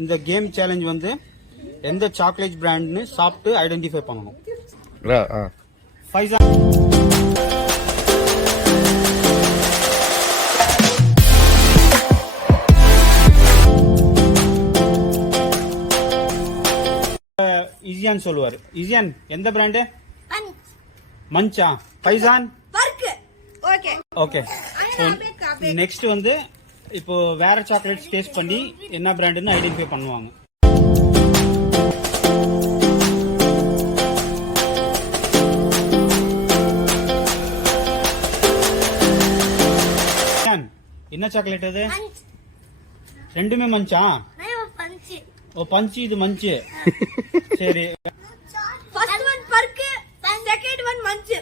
இந்த game challenge வந்து எந்த சாக்லேட் பிராண்ட்னு சாப்பிட்டு ஐடென்டிஃபை பண்ணணும். ஃபைசான் இசியான் சொல்லுவாரு. இசியான் எந்த பிராண்டு? மஞ்சா. ஃபைசான் ஓகே. நெக்ஸ்ட் வந்து இப்போ வேற சாக்லேட்ஸ் டேஸ்ட் பண்ணி என்ன பிராண்டுன்னு ஐடென்டிஃபை பண்ணுவாங்க. என்ன சாக்லேட் அது? ரெண்டுமே மஞ்சா? ஓ பஞ்சு, இது மஞ்சு. சரி. ஃபர்ஸ்ட் ஒன் பர்க்கு, செகண்ட் ஒன் மஞ்சு.